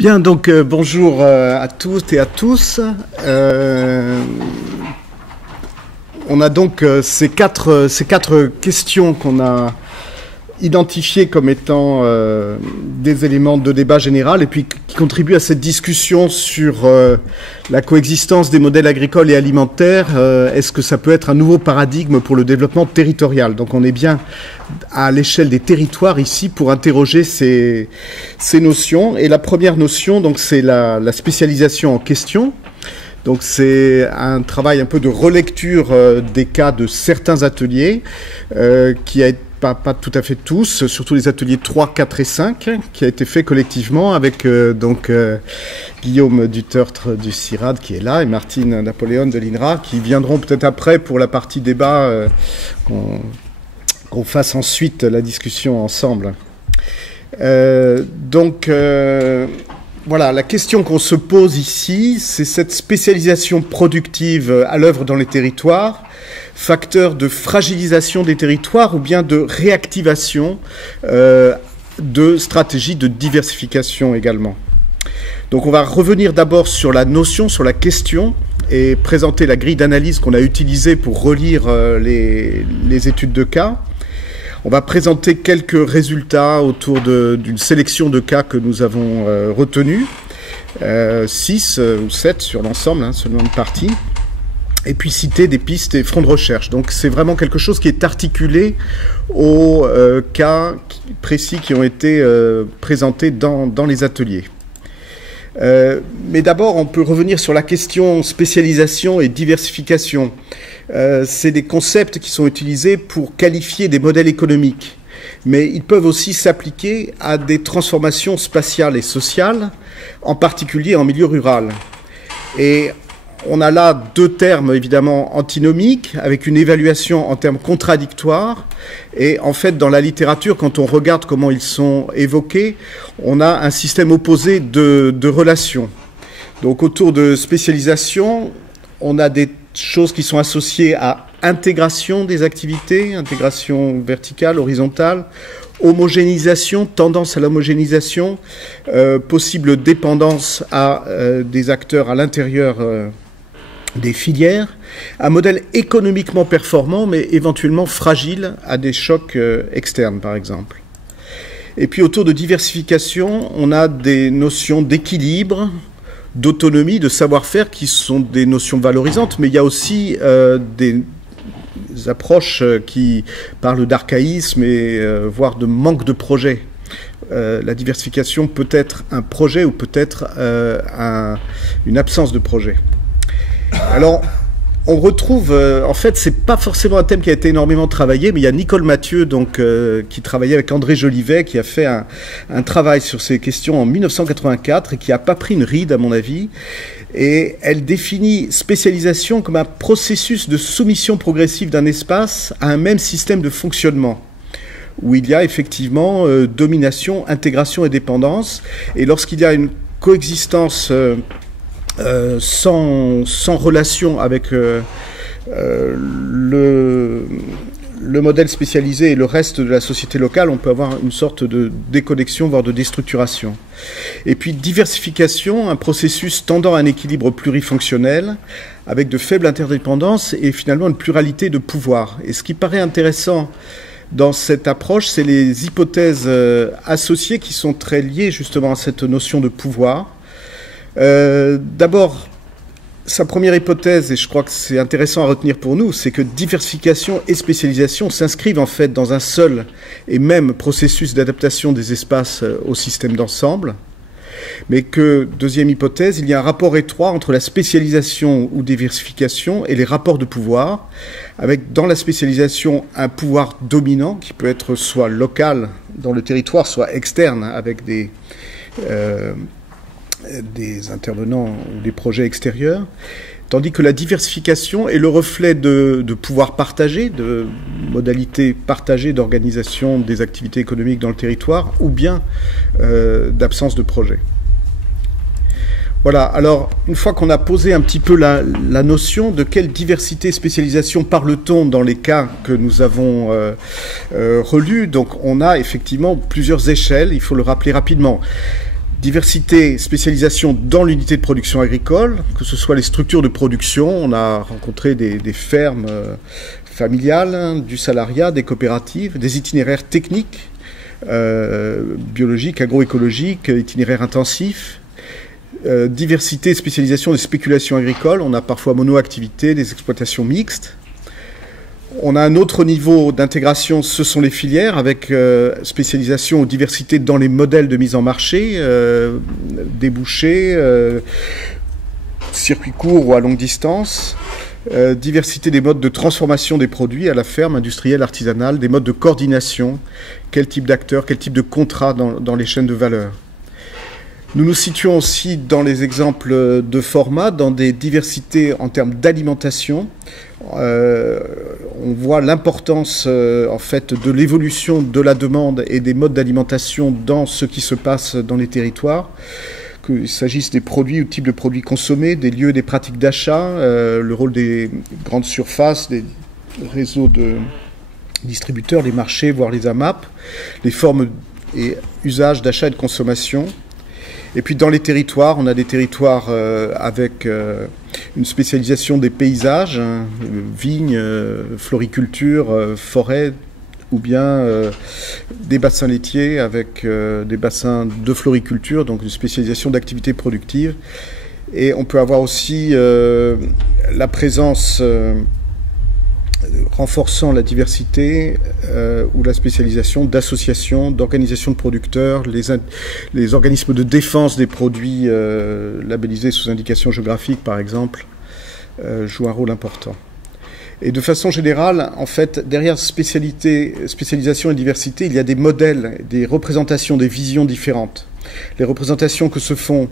Bien, donc bonjour à toutes et à tous. On a donc ces quatre questions qu'on a identifiées comme étant des éléments de débat général et puis qui contribuent à cette discussion sur la coexistence des modèles agricoles et alimentaires. Est-ce que ça peut être un nouveau paradigme pour le développement territorial? Donc on est bien à l'échelle des territoires ici pour interroger ces notions. Et la première notion, donc, c'est la spécialisation en question. Donc c'est un travail un peu de relecture des cas de certains ateliers qui a été pas tout à fait tous, surtout les ateliers 3, 4 et 5, qui a été fait collectivement avec Guillaume Dutertre du CIRAD qui est là et Martine Napoléon de l'INRA qui viendront peut-être après pour la partie débat, qu'on fasse ensuite la discussion ensemble. Voilà, la question qu'on se pose ici, c'est cette spécialisation productive à l'œuvre dans les territoires, facteur de fragilisation des territoires ou bien de réactivation de stratégies de diversification également. Donc on va revenir d'abord sur la notion, sur la question et présenter la grille d'analyse qu'on a utilisée pour relire les études de cas. On va présenter quelques résultats autour d'une sélection de cas que nous avons retenus, 6 ou 7 sur l'ensemble, seulement une partie, et puis citer des pistes et fronts de recherche. Donc c'est vraiment quelque chose qui est articulé aux cas précis qui ont été présentés dans les ateliers. Mais d'abord, on peut revenir sur la question spécialisation et diversification. C'est des concepts qui sont utilisés pour qualifier des modèles économiques, mais ils peuvent aussi s'appliquer à des transformations spatiales et sociales, en particulier en milieu rural. Et on a là deux termes évidemment antinomiques, avec une évaluation en termes contradictoires. Et en fait, dans la littérature, quand on regarde comment ils sont évoqués, on a un système opposé de relations. Donc autour de spécialisation, on a des choses qui sont associées à intégration des activités, intégration verticale, horizontale, homogénéisation, tendance à l'homogénéisation, possible dépendance à des acteurs à l'intérieur des filières, un modèle économiquement performant mais éventuellement fragile à des chocs externes par exemple. Et puis autour de diversification, on a des notions d'équilibre, d'autonomie, de savoir-faire qui sont des notions valorisantes, mais il y a aussi des approches qui parlent d'archaïsme et voire de manque de projet. La diversification peut être un projet ou peut être une absence de projet. Alors, on retrouve, en fait, c'est pas forcément un thème qui a été énormément travaillé, mais il y a Nicole Mathieu, donc, qui travaillait avec André Jolivet, qui a fait un travail sur ces questions en 1984 et qui n'a pas pris une ride, à mon avis. Et elle définit spécialisation comme un processus de soumission progressive d'un espace à un même système de fonctionnement, où il y a effectivement domination, intégration et dépendance. Et lorsqu'il y a une coexistence sans relation avec le modèle spécialisé et le reste de la société locale, on peut avoir une sorte de déconnexion, voire de déstructuration. Et puis diversification, un processus tendant à un équilibre plurifonctionnel, avec de faibles interdépendances et finalement une pluralité de pouvoirs. Et ce qui paraît intéressant dans cette approche, c'est les hypothèses associées qui sont très liées justement à cette notion de pouvoir. D'abord, sa première hypothèse, et je crois que c'est intéressant à retenir pour nous, c'est que diversification et spécialisation s'inscrivent en fait dans un seul et même processus d'adaptation des espaces au système d'ensemble, mais que, deuxième hypothèse, il y a un rapport étroit entre la spécialisation ou diversification et les rapports de pouvoir, avec dans la spécialisation un pouvoir dominant qui peut être soit local dans le territoire, soit externe avec des intervenants ou des projets extérieurs, tandis que la diversification est le reflet de pouvoirs partagés, de modalités partagées d'organisation des activités économiques dans le territoire, ou bien d'absence de projet. Voilà, alors une fois qu'on a posé un petit peu la notion de quelle diversité et spécialisation parle-t-on dans les cas que nous avons relus, donc on a effectivement plusieurs échelles, il faut le rappeler rapidement. Diversité, spécialisation dans l'unité de production agricole, que ce soit les structures de production. On a rencontré des fermes familiales, du salariat, des coopératives, des itinéraires techniques, biologiques, agroécologiques, itinéraires intensifs. Diversité, spécialisation des spéculations agricoles. On a parfois monoactivité, des exploitations mixtes. On a un autre niveau d'intégration, ce sont les filières, avec spécialisation ou diversité dans les modèles de mise en marché, débouchés, circuits courts ou à longue distance, diversité des modes de transformation des produits à la ferme, industrielle, artisanale, des modes de coordination, quel type d'acteurs, quel type de contrat dans les chaînes de valeur. Nous nous situons aussi dans les exemples de format, dans des diversités en termes d'alimentation. On voit l'importance en fait de l'évolution de la demande et des modes d'alimentation dans ce qui se passe dans les territoires, qu'il s'agisse des produits ou types de produits consommés, des lieux et des pratiques d'achat, le rôle des grandes surfaces, des réseaux de distributeurs, les marchés, voire les AMAP, les formes et usages d'achat et de consommation. Et puis dans les territoires, on a des territoires avec une spécialisation des paysages, vignes, floriculture, forêt, ou bien des bassins laitiers avec des bassins de floriculture, donc une spécialisation d'activités productives. Et on peut avoir aussi la présence renforçant la diversité ou la spécialisation d'associations, d'organisations de producteurs, les organismes de défense des produits labellisés sous indication géographique, par exemple, jouent un rôle important. Et de façon générale, en fait, derrière spécialisation et diversité, il y a des modèles, des représentations, des visions différentes. Les représentations que se font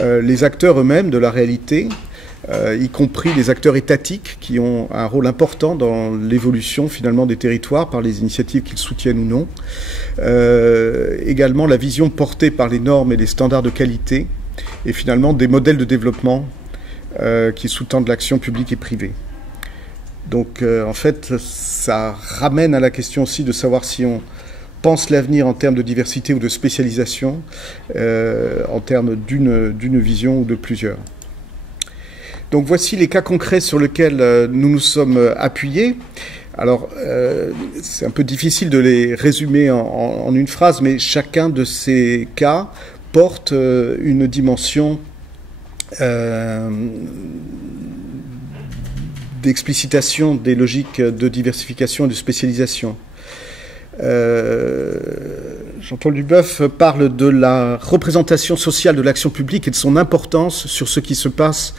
les acteurs eux-mêmes de la réalité, y compris les acteurs étatiques qui ont un rôle important dans l'évolution finalement des territoires par les initiatives qu'ils soutiennent ou non. Également la vision portée par les normes et les standards de qualité et finalement des modèles de développement qui sous-tendent l'action publique et privée. Donc en fait ça ramène à la question aussi de savoir si on pense l'avenir en termes de diversité ou de spécialisation, en termes d'une vision ou de plusieurs. Donc voici les cas concrets sur lesquels nous nous sommes appuyés. Alors, c'est un peu difficile de les résumer en une phrase, mais chacun de ces cas porte une dimension d'explicitation des logiques de diversification et de spécialisation. Jean-Paul Duboeuf parle de la représentation sociale de l'action publique et de son importance sur ce qui se passe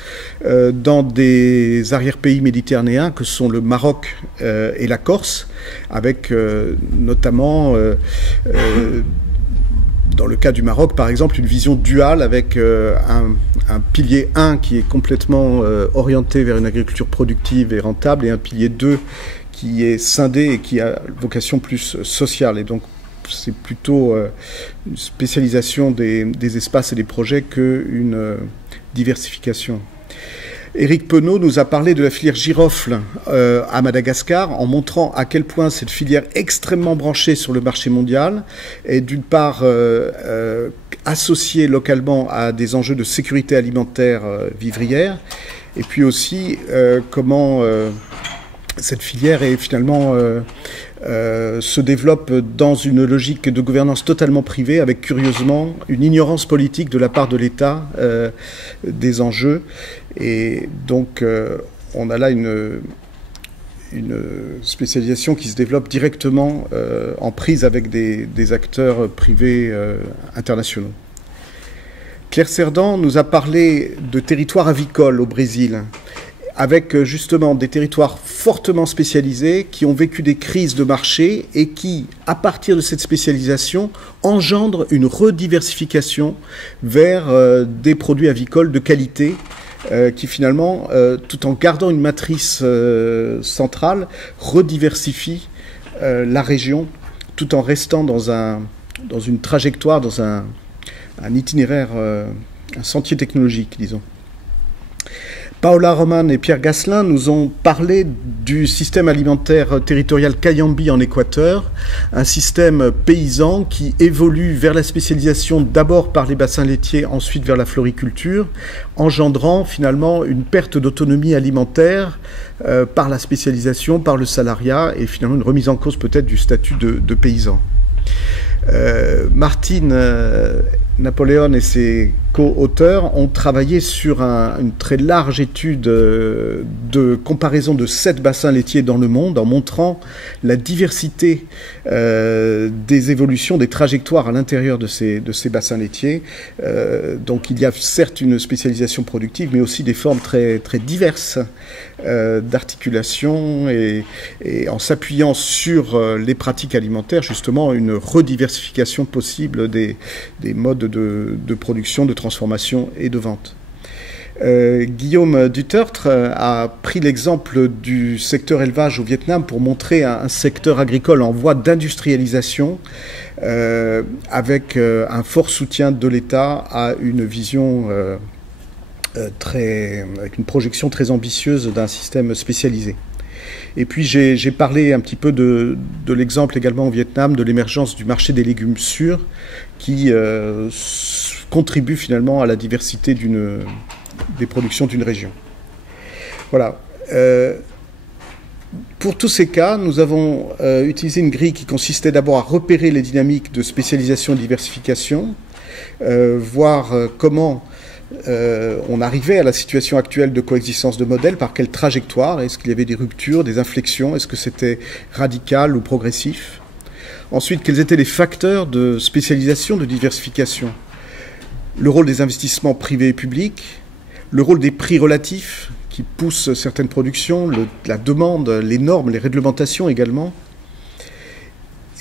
dans des arrière-pays méditerranéens que sont le Maroc et la Corse, avec notamment, dans le cas du Maroc par exemple, une vision duale avec un pilier 1 qui est complètement orienté vers une agriculture productive et rentable et un pilier 2 qui est scindé et qui a vocation plus sociale. Et donc, c'est plutôt une spécialisation des espaces et des projets qu'une diversification. Éric Penaud nous a parlé de la filière girofle à Madagascar en montrant à quel point cette filière extrêmement branchée sur le marché mondial est d'une part associée localement à des enjeux de sécurité alimentaire vivrière et puis aussi comment cette filière est finalement se développe dans une logique de gouvernance totalement privée, avec curieusement une ignorance politique de la part de l'État des enjeux. Et donc on a là une spécialisation qui se développe directement en prise avec des acteurs privés internationaux. Claire Cerdan nous a parlé de territoires avicoles au Brésil, avec justement des territoires fortement spécialisés qui ont vécu des crises de marché et qui, à partir de cette spécialisation, engendrent une rediversification vers des produits avicoles de qualité qui finalement, tout en gardant une matrice centrale, rediversifient la région tout en restant dans une trajectoire, dans un itinéraire, un sentier technologique, disons. Paola Roman et Pierre Gasselin nous ont parlé du système alimentaire territorial Cayambi en Équateur, un système paysan qui évolue vers la spécialisation d'abord par les bassins laitiers, ensuite vers la floriculture, engendrant finalement une perte d'autonomie alimentaire par la spécialisation, par le salariat et finalement une remise en cause peut-être du statut de paysan. Martine Napoléon et ses co-auteurs ont travaillé sur une très large étude de comparaison de 7 bassins laitiers dans le monde en montrant la diversité des évolutions, des trajectoires à l'intérieur de ces bassins laitiers. Donc il y a certes une spécialisation productive, mais aussi des formes très, très diverses d'articulation et en s'appuyant sur les pratiques alimentaires, justement une rediversification possible des modes de production, de transformation et de vente. Guillaume Dutertre a pris l'exemple du secteur élevage au Vietnam pour montrer un secteur agricole en voie d'industrialisation avec un fort soutien de l'État à une vision avec une projection très ambitieuse d'un système spécialisé. Et puis j'ai parlé un petit peu de l'exemple également au Vietnam de l'émergence du marché des légumes sûrs qui contribue finalement à la diversité des productions d'une région. Voilà. Pour tous ces cas, nous avons utilisé une grille qui consistait d'abord à repérer les dynamiques de spécialisation et de diversification, voir comment on arrivait à la situation actuelle de coexistence de modèles, par quelle trajectoire, est-ce qu'il y avait des ruptures, des inflexions, est-ce que c'était radical ou progressif. Ensuite, quels étaient les facteurs de spécialisation, de diversification. Le rôle des investissements privés et publics, le rôle des prix relatifs qui poussent certaines productions, la demande, les normes, les réglementations également.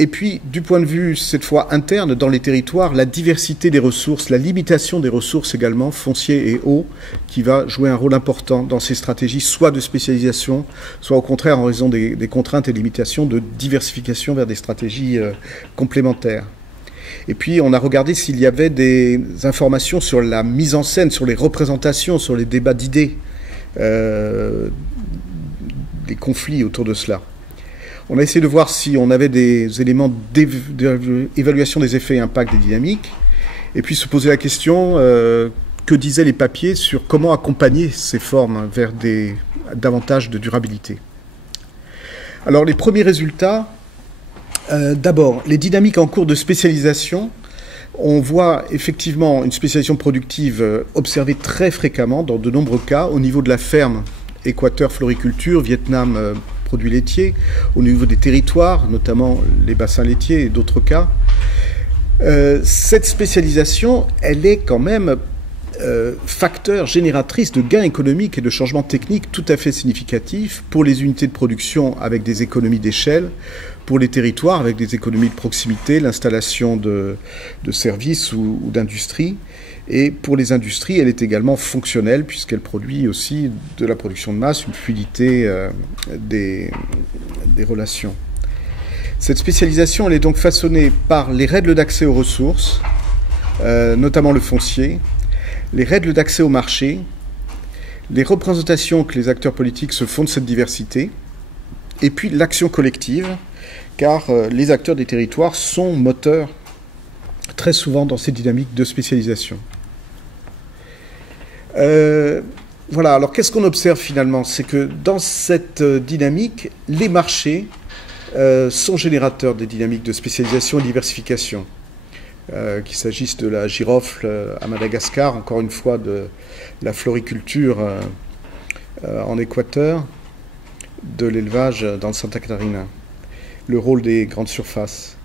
Et puis, du point de vue, cette fois interne, dans les territoires, la diversité des ressources, la limitation des ressources également, foncier et eau, qui va jouer un rôle important dans ces stratégies, soit de spécialisation, soit au contraire, en raison des contraintes et limitations, de diversification vers des stratégies complémentaires. Et puis, on a regardé s'il y avait des informations sur la mise en scène, sur les représentations, sur les débats d'idées, des conflits autour de cela. On a essayé de voir si on avait des éléments d'évaluation des effets et impacts des dynamiques, et puis se poser la question que disaient les papiers sur comment accompagner ces formes vers davantage de durabilité. Alors, les premiers résultats, d'abord, les dynamiques en cours de spécialisation. On voit effectivement une spécialisation productive observée très fréquemment dans de nombreux cas au niveau de la ferme, Équateur, floriculture, Vietnam, produits laitiers, au niveau des territoires, notamment les bassins laitiers et d'autres cas. Cette spécialisation, elle est quand même facteur génératrice de gains économiques et de changements techniques tout à fait significatifs pour les unités de production avec des économies d'échelle, pour les territoires avec des économies de proximité, l'installation de services ou d'industries. Et pour les industries, elle est également fonctionnelle puisqu'elle produit aussi de la production de masse, une fluidité des relations. Cette spécialisation, elle est donc façonnée par les règles d'accès aux ressources, notamment le foncier, les règles d'accès au marché, les représentations que les acteurs politiques se font de cette diversité, et puis l'action collective, car les acteurs des territoires sont moteurs très souvent dans ces dynamiques de spécialisation. Voilà, alors qu'est-ce qu'on observe finalement? C'est que dans cette dynamique, les marchés sont générateurs des dynamiques de spécialisation et de diversification. Qu'il s'agisse de la girofle à Madagascar, encore une fois de la floriculture en Équateur, de l'élevage dans le Santa Catarina, le rôle des grandes surfaces.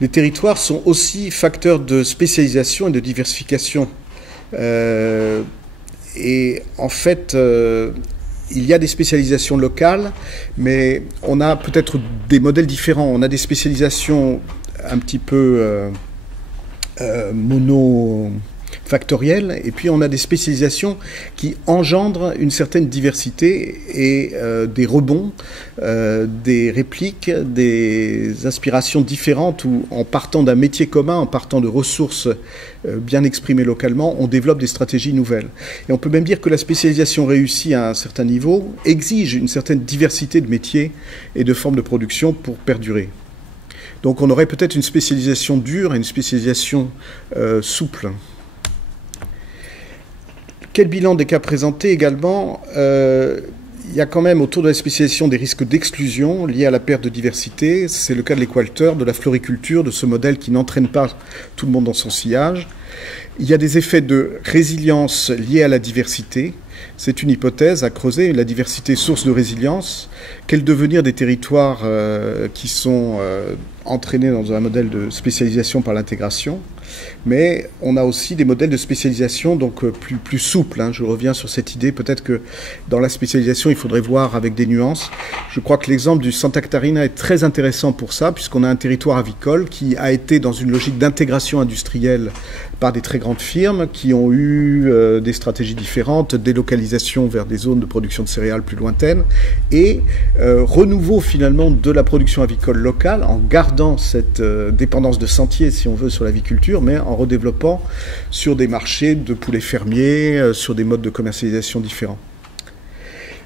Les territoires sont aussi facteurs de spécialisation et de diversification. Et en fait, il y a des spécialisations locales, mais on a peut-être des modèles différents. On a des spécialisations un petit peu factorielles, et puis on a des spécialisations qui engendrent une certaine diversité et des rebonds, des répliques, des aspirations différentes où, en partant d'un métier commun, en partant de ressources bien exprimées localement, on développe des stratégies nouvelles. Et on peut même dire que la spécialisation réussie à un certain niveau exige une certaine diversité de métiers et de formes de production pour perdurer. Donc on aurait peut-être une spécialisation dure et une spécialisation souple. Quel bilan des cas présentés également? Il y a quand même autour de la spécialisation des risques d'exclusion liés à la perte de diversité. C'est le cas de l'équateur, de la floriculture, de ce modèle qui n'entraîne pas tout le monde dans son sillage. Il y a des effets de résilience liés à la diversité. C'est une hypothèse à creuser, la diversité source de résilience. Quel devenir des territoires qui sont entraînés dans un modèle de spécialisation par l'intégration? Mais on a aussi des modèles de spécialisation donc plus souples. Je reviens sur cette idée. Peut-être que dans la spécialisation, il faudrait voir avec des nuances. Je crois que l'exemple du Santa Catarina est très intéressant pour ça, puisqu'on a un territoire avicole qui a été dans une logique d'intégration industrielle par des très grandes firmes qui ont eu des stratégies différentes, délocalisation vers des zones de production de céréales plus lointaines et renouveau finalement de la production avicole locale en gardant cette dépendance de sentier, si on veut, sur l'aviculture, mais en redéveloppant sur des marchés de poulets fermiers, sur des modes de commercialisation différents.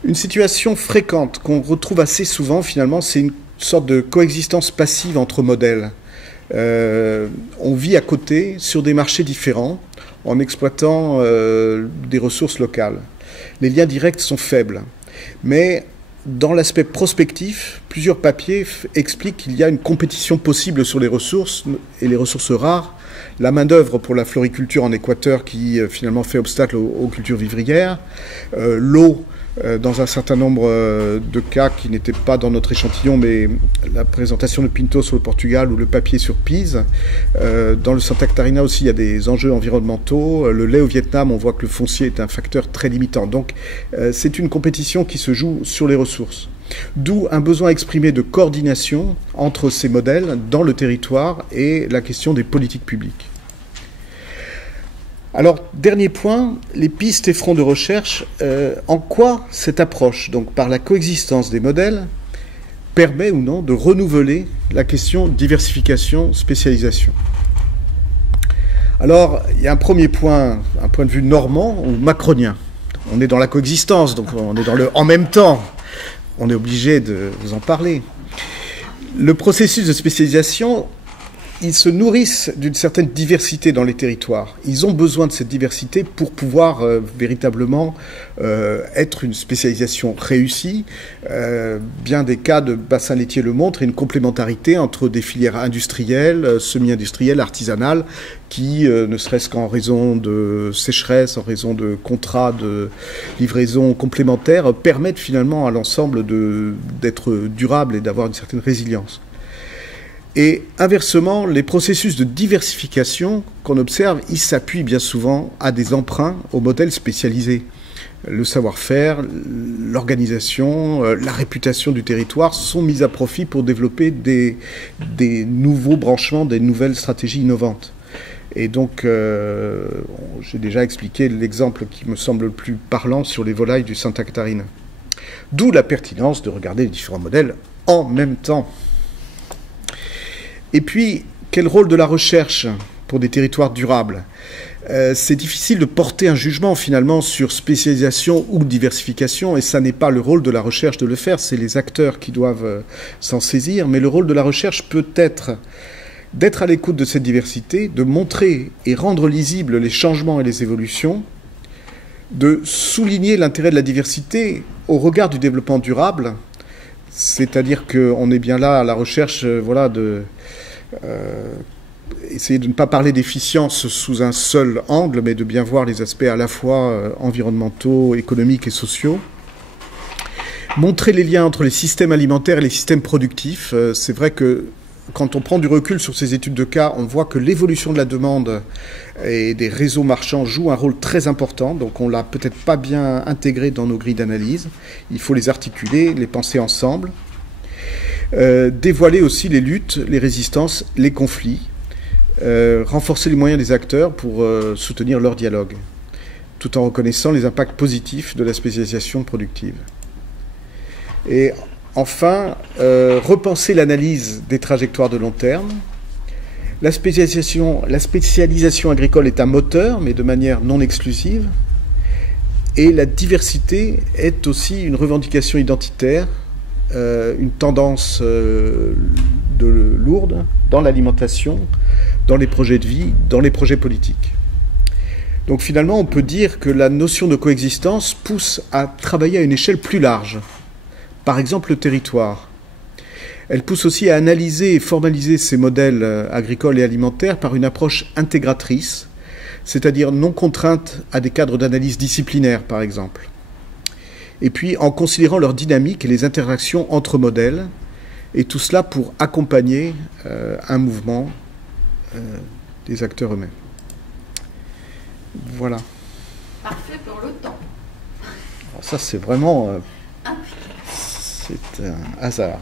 Une situation fréquente qu'on retrouve assez souvent finalement, c'est une sorte de coexistence passive entre modèles. On vit à côté sur des marchés différents en exploitant des ressources locales. Les liens directs sont faibles, mais dans l'aspect prospectif, plusieurs papiers expliquent qu'il y a une compétition possible sur les ressources et les ressources rares. La main-d'œuvre pour la floriculture en Équateur qui finalement fait obstacle aux cultures vivrières, l'eau dans un certain nombre de cas qui n'étaient pas dans notre échantillon, mais la présentation de Pinto sur le Portugal ou le papier sur Pise. Dans le Santa Catarina aussi, il y a des enjeux environnementaux. Le lait au Vietnam, on voit que le foncier est un facteur très limitant. Donc c'est une compétition qui se joue sur les ressources. D'où un besoin exprimé de coordination entre ces modèles dans le territoire et la question des politiques publiques. Alors, dernier point, les pistes et fronts de recherche. En quoi cette approche, donc par la coexistence des modèles, permet ou non de renouveler la question diversification, spécialisation? Alors, il y a un premier point, un point de vue normand ou macronien. On est dans la coexistence, donc on est dans le « en même temps ». On est obligé de vous en parler. Le processus de spécialisation, ils se nourrissent d'une certaine diversité dans les territoires. Ils ont besoin de cette diversité pour pouvoir véritablement être une spécialisation réussie. Bien des cas de bassin laitier le montrent, et une complémentarité entre des filières industrielles, semi-industrielles, artisanales, qui, ne serait-ce qu'en raison de sécheresse, en raison de contrats de livraison complémentaires, permettent finalement à l'ensemble d'être durable et d'avoir une certaine résilience. Et inversement, les processus de diversification qu'on observe, ils s'appuient bien souvent à des emprunts aux modèles spécialisés. Le savoir-faire, l'organisation, la réputation du territoire sont mis à profit pour développer des nouveaux branchements, des nouvelles stratégies innovantes. Et donc, j'ai déjà expliqué l'exemple qui me semble le plus parlant sur les volailles du Santa Catarina. D'où la pertinence de regarder les différents modèles en même temps. Et puis, quel rôle de la recherche pour des territoires durables? C'est difficile de porter un jugement finalement sur spécialisation ou diversification, et ça n'est pas le rôle de la recherche de le faire, c'est les acteurs qui doivent s'en saisir, mais le rôle de la recherche peut être d'être à l'écoute de cette diversité, de montrer et rendre lisibles les changements et les évolutions, de souligner l'intérêt de la diversité au regard du développement durable, c'est-à-dire qu'on est bien là à la recherche essayer de ne pas parler d'efficience sous un seul angle, mais de bien voir les aspects à la fois environnementaux, économiques et sociaux. Montrer les liens entre les systèmes alimentaires et les systèmes productifs. C'est vrai que quand on prend du recul sur ces études de cas, on voit que l'évolution de la demande et des réseaux marchands joue un rôle très important, donc on ne l'a peut-être pas bien intégré dans nos grilles d'analyse. Il faut les articuler, les penser ensemble. Dévoiler aussi les luttes, les résistances, les conflits. renforcer les moyens des acteurs pour soutenir leur dialogue, tout en reconnaissant les impacts positifs de la spécialisation productive. Et enfin, repenser l'analyse des trajectoires de long terme. La spécialisation agricole est un moteur, mais de manière non exclusive. Et la diversité est aussi une revendication identitaire, une tendance lourde dans l'alimentation, dans les projets de vie, dans les projets politiques. Donc finalement, on peut dire que la notion de coexistence pousse à travailler à une échelle plus large. Par exemple, le territoire. Elle pousse aussi à analyser et formaliser ces modèles agricoles et alimentaires par une approche intégratrice, c'est-à-dire non contrainte à des cadres d'analyse disciplinaires, par exemple. Et puis en considérant leur dynamique et les interactions entre modèles, et tout cela pour accompagner un mouvement des acteurs eux-mêmes. Voilà. Parfait pour le temps. Alors ça, c'est vraiment... c'est un hasard.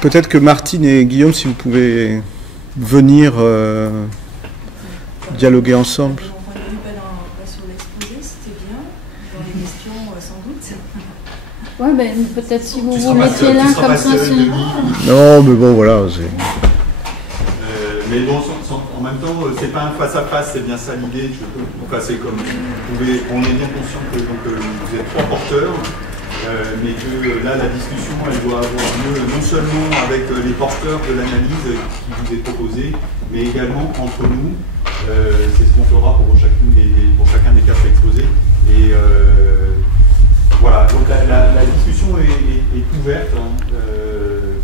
Peut-être que Martine et Guillaume, si vous pouvez venir dialoguer ensemble. Sur l'exposé, c'était bien. Dans les questions, sans doute. Ouais, ben, peut-être si vous vous mettiez là comme ça. Non, mais bon, voilà. Mais bon, en même temps, c'est pas un face-à-face, c'est bien ça l'idée. C'est comme vous pouvez, on est bien conscient que vous êtes trois porteurs. Mais que là, la discussion, elle doit avoir lieu non seulement avec les porteurs de l'analyse qui vous est proposée, mais également entre nous. C'est ce qu'on fera pour chacun des quatre exposés. Et voilà, donc la discussion est ouverte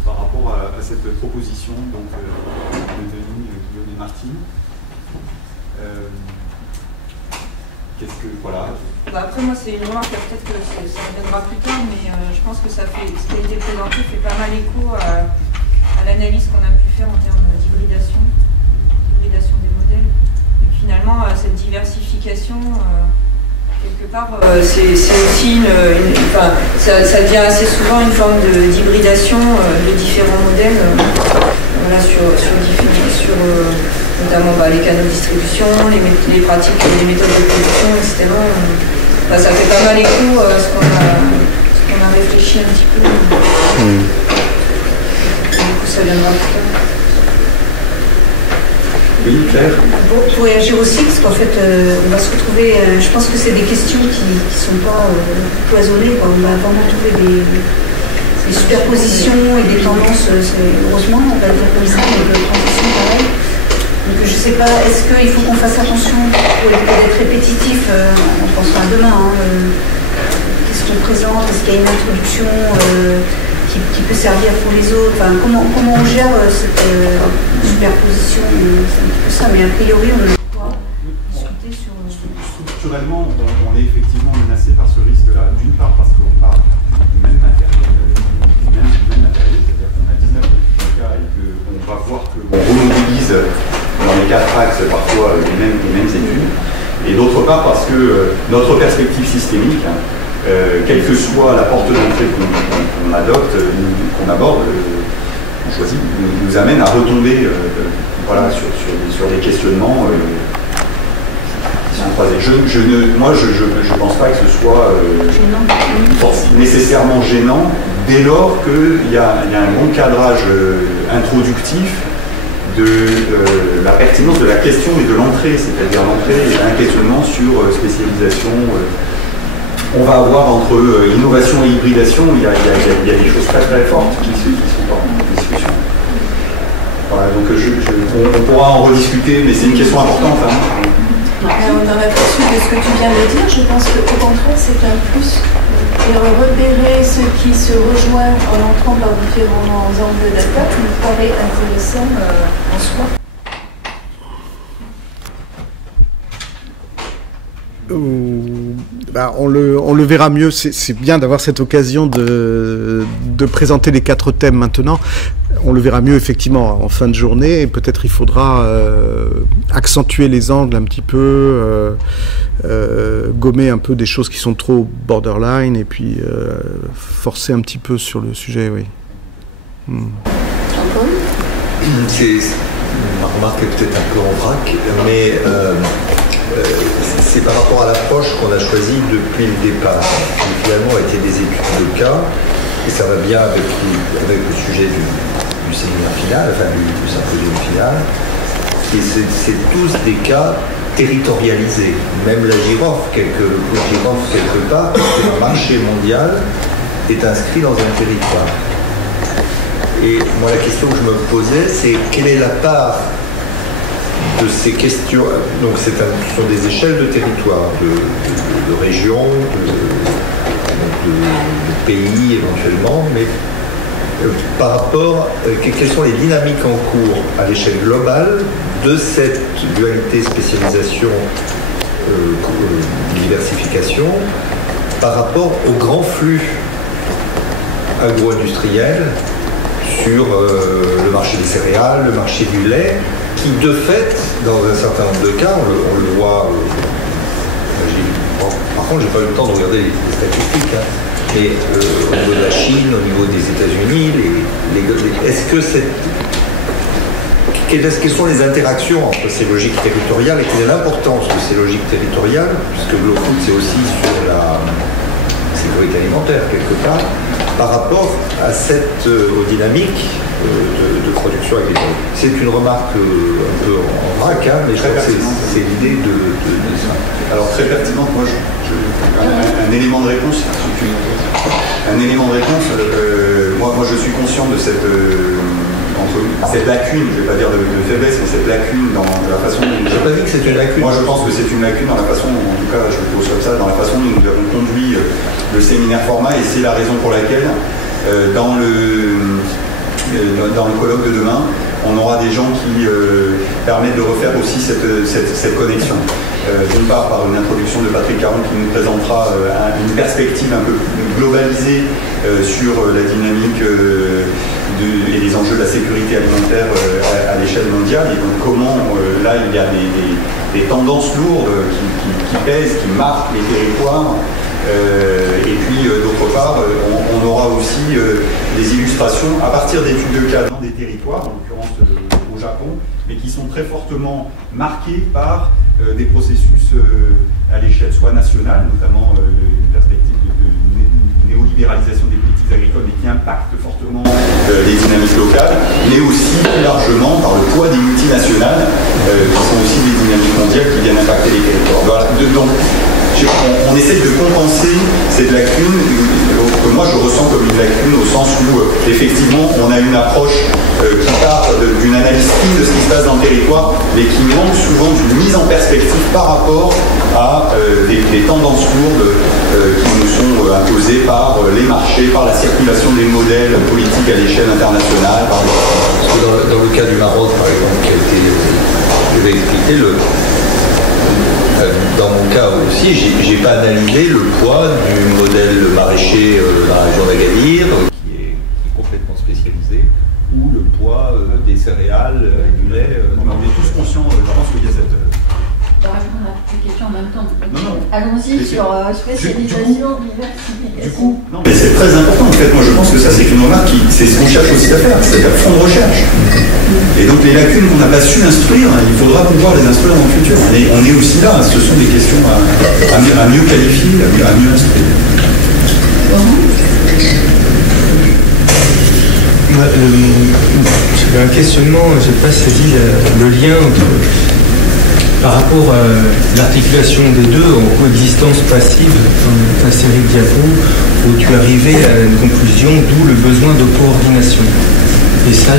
par rapport à cette proposition donc, de Denis, Guillaume et Martine. Voilà. Après, moi, c'est une remarque, peut-être que ça reviendra plus tard, mais je pense que ce qui a été présenté fait pas mal écho à l'analyse qu'on a pu faire en termes d'hybridation des modèles. Et finalement, cette diversification, quelque part, c'est aussi ça devient assez souvent une forme d'hybridation de différents modèles voilà, sur notamment les canaux de distribution, les pratiques, les méthodes de production, etc. Ça fait pas mal écho à ce qu'on a réfléchi un petit peu. Du coup, ça viendra plus tard. Oui, Claire. Pour réagir aussi, parce qu'en fait, on va se retrouver, je pense que c'est des questions qui ne sont pas cloisonnées. On va vraiment trouver des superpositions et des tendances, heureusement, on va dire comme ça, mais de transition pareil. Donc je ne sais pas, est-ce qu'il faut qu'on fasse attention pour être répétitif, on pensera demain, qu'est-ce qu'on présente, est-ce qu'il y a une introduction qui peut servir pour les autres, comment on gère cette superposition, c'est un petit peu ça, mais a priori on pourra discuter sur... Structurellement, on est effectivement menacé par ce risque-là, d'une part parce qu'on parle du même matériel, c'est-à-dire qu'on a 19 petits cas et qu'on va voir qu'on remobilise dans les quatre axes parfois les mêmes études, et d'autre part parce que notre perspective systémique, quelle que soit la porte d'entrée qu'on adopte, qu'on aborde, qu'on choisit, nous amène à retomber voilà, sur des questionnements qui sont croisés. Moi, je ne pense pas que ce soit nécessairement gênant dès lors qu'il y a un bon cadrage introductif de la pertinence de la question et de l'entrée, c'est-à-dire l'entrée et un questionnement sur spécialisation. On va avoir entre innovation et hybridation, il y a des choses très très fortes qui sont en discussion. Voilà, donc on pourra en rediscuter, mais c'est une question importante. Dans la poursuite de ce que tu viens de dire, je pense qu'au contraire, c'est un plus. Et repérer ceux qui se rejoignent en entrant dans différents angles d'attaque me paraît intéressant en soi. on le verra mieux. C'est bien d'avoir cette occasion de présenter les 4 thèmes maintenant. On le verra mieux effectivement en fin de journée, et peut-être il faudra accentuer les angles un petit peu, gommer un peu des choses qui sont trop borderline, et puis forcer un petit peu sur le sujet, oui. Ma remarque est peut-être un peu en vrac, mais c'est par rapport à l'approche qu'on a choisie depuis le départ, qui finalement a été des études de cas, et ça va bien avec le sujet du séminaire final, enfin du symposium final, et c'est tous des cas territorialisés. Même la girofle, quelque part, le marché mondial est inscrit dans un territoire. Et moi, la question que je me posais, c'est quelle est la part de ces questions. Donc, ce sont des échelles de territoire, de régions, de pays éventuellement, mais par rapport, quelles sont les dynamiques en cours à l'échelle globale de cette dualité spécialisation, diversification, par rapport au grand flux agro-industriel sur le marché des céréales, le marché du lait, qui de fait, dans un certain nombre de cas, on le voit, par contre j'ai pas eu le temps de regarder les statistiques, mais au niveau de la Chine, au niveau des États-Unis, quelles sont les interactions entre ces logiques territoriales et quelle est l'importance de ces logiques territoriales, puisque GloFood c'est aussi sur la sécurité alimentaire quelque part, par rapport à aux dynamiques de production agricole. C'est une remarque un peu en vrac, mais je crois que c'est l'idée de ça. Alors très pertinente, moi un élément de réponse, moi je suis conscient de cette lacune, je ne vais pas dire de faiblesse, mais cette lacune dans la façon dont nous... Je n'ai pas dit que c'est une lacune. Moi je pense que c'est une lacune dans la façon, en tout cas je le pose comme ça, dans la façon dont nous avons conduit le séminaire format, et c'est la raison pour laquelle dans le colloque de demain, on aura des gens qui permettent de refaire aussi cette connexion. D'une part par une introduction de Patrick Caron qui nous présentera une perspective un peu plus globalisée sur la dynamique et les enjeux de la sécurité alimentaire à l'échelle mondiale, et donc comment là il y a des tendances lourdes qui pèsent, qui marquent les territoires. Et puis d'autre part, on aura aussi des illustrations à partir d'études de cas dans des territoires, en l'occurrence au Japon, mais qui sont très fortement marqués par des processus à l'échelle soit nationale, notamment une perspective de néolibéralisation des politiques agricoles, mais qui impacte fortement les dynamiques locales, mais aussi plus largement par le poids des multinationales, qui sont aussi des dynamiques mondiales qui viennent impacter les territoires. Voilà. Donc, on essaye de compenser cette lacune que moi je ressens comme une lacune au sens où effectivement on a une approche qui part d'une analyse fine de ce qui se passe dans le territoire, mais qui manque souvent d'une mise en perspective par rapport à des tendances lourdes qui nous sont imposées par les marchés, par la circulation des modèles politiques à l'échelle internationale. Parce que dans le cas du Maroc, par exemple, qui a été expliqué, dans mon cas aussi, j'ai pas analysé le poids du modèle maraîcher dans la région d'Agadir, qui est complètement spécialisé, ou le poids des céréales et du lait. On est tous conscients, je pense qu'il y a cette... Je vais répondre à toutes les questions en même temps. Non. Allons-y sur spécialisation, diversification. Du coup, non, mais c'est très important en fait. Moi je pense que ça c'est une remarque c'est ce qu'on cherche aussi à faire, c'est à fond de recherche. Et donc les lacunes qu'on n'a pas su instruire, il faudra pouvoir les instruire dans le futur. On est aussi là, ce sont des questions à mieux qualifier, à mieux instruire. J'avais un questionnement, je n'ai pas saisi le lien par rapport à l'articulation des deux en coexistence passive dans ta série de diapos, où tu arrivais à une conclusion, d'où le besoin de coordination. Et ça,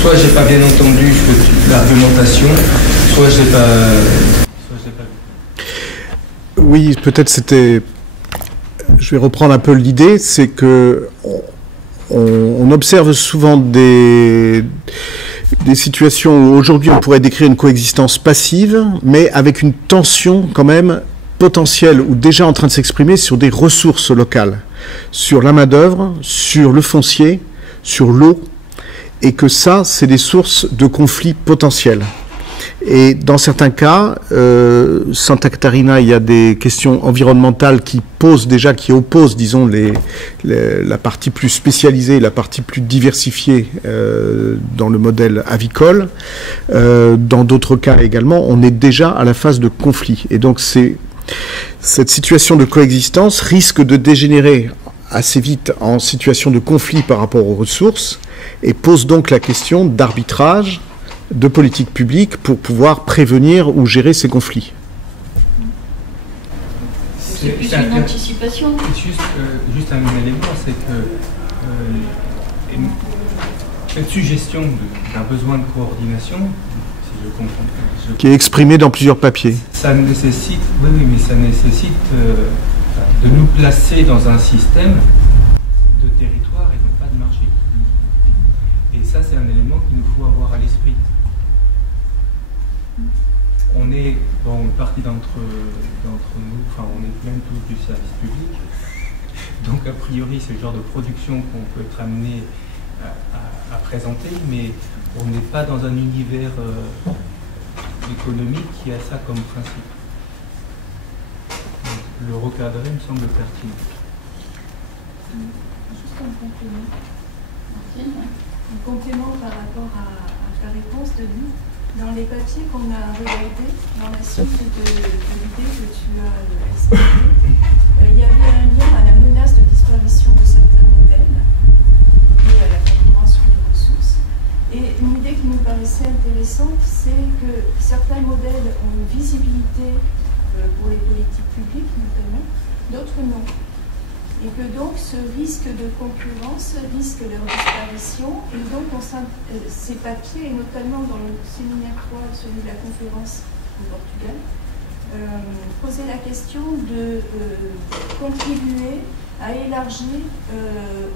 soit j'ai pas bien entendu l'argumentation, soit je l'ai pas vu. Oui, peut-être c'était... Je vais reprendre un peu l'idée, c'est que on observe souvent des situations où aujourd'hui on pourrait décrire une coexistence passive, mais avec une tension quand même potentiels ou déjà en train de s'exprimer sur des ressources locales, sur la main-d'œuvre, sur le foncier, sur l'eau, et que ça, c'est des sources de conflits potentiels. Et dans certains cas, Santa Catarina, il y a des questions environnementales qui opposent, disons, la partie plus spécialisée, la partie plus diversifiée dans le modèle avicole. Dans d'autres cas également, on est déjà à la phase de conflit. Et donc, cette situation de coexistence risque de dégénérer assez vite en situation de conflit par rapport aux ressources et pose donc la question d'arbitrage, de politique publique pour pouvoir prévenir ou gérer ces conflits. C'est plus une anticipation. Juste un élément, c'est que cette suggestion d'un besoin de coordination, si je comprends, qui est exprimée dans plusieurs papiers. Ça nécessite, oui, mais ça nécessite de nous placer dans un système de territoire et non pas de marché. Et ça, c'est un élément qu'il nous faut avoir à l'esprit. On est, une partie d'entre nous, on est même tous du service public. Donc, a priori, c'est le genre de production qu'on peut être amené à présenter, mais on n'est pas dans un univers économique qui a ça comme principe. Donc, le recadrer me semble pertinent. Juste un complément. Un complément par rapport à ta réponse, Denis. Dans les papiers qu'on a regardés, dans la suite de l'idée que tu as expliquée, il y avait un lien à la menace de disparition de certains modèles liés à la concurrence sur les ressources. Et une idée qui nous paraissait intéressante, c'est que certains modèles ont une visibilité pour les politiques publiques notamment, d'autres non. Et que donc ce risque de concurrence risque leur disparition. Et donc ces papiers, et notamment dans le séminaire 3, celui de la conférence au Portugal, posaient la question de contribuer à élargir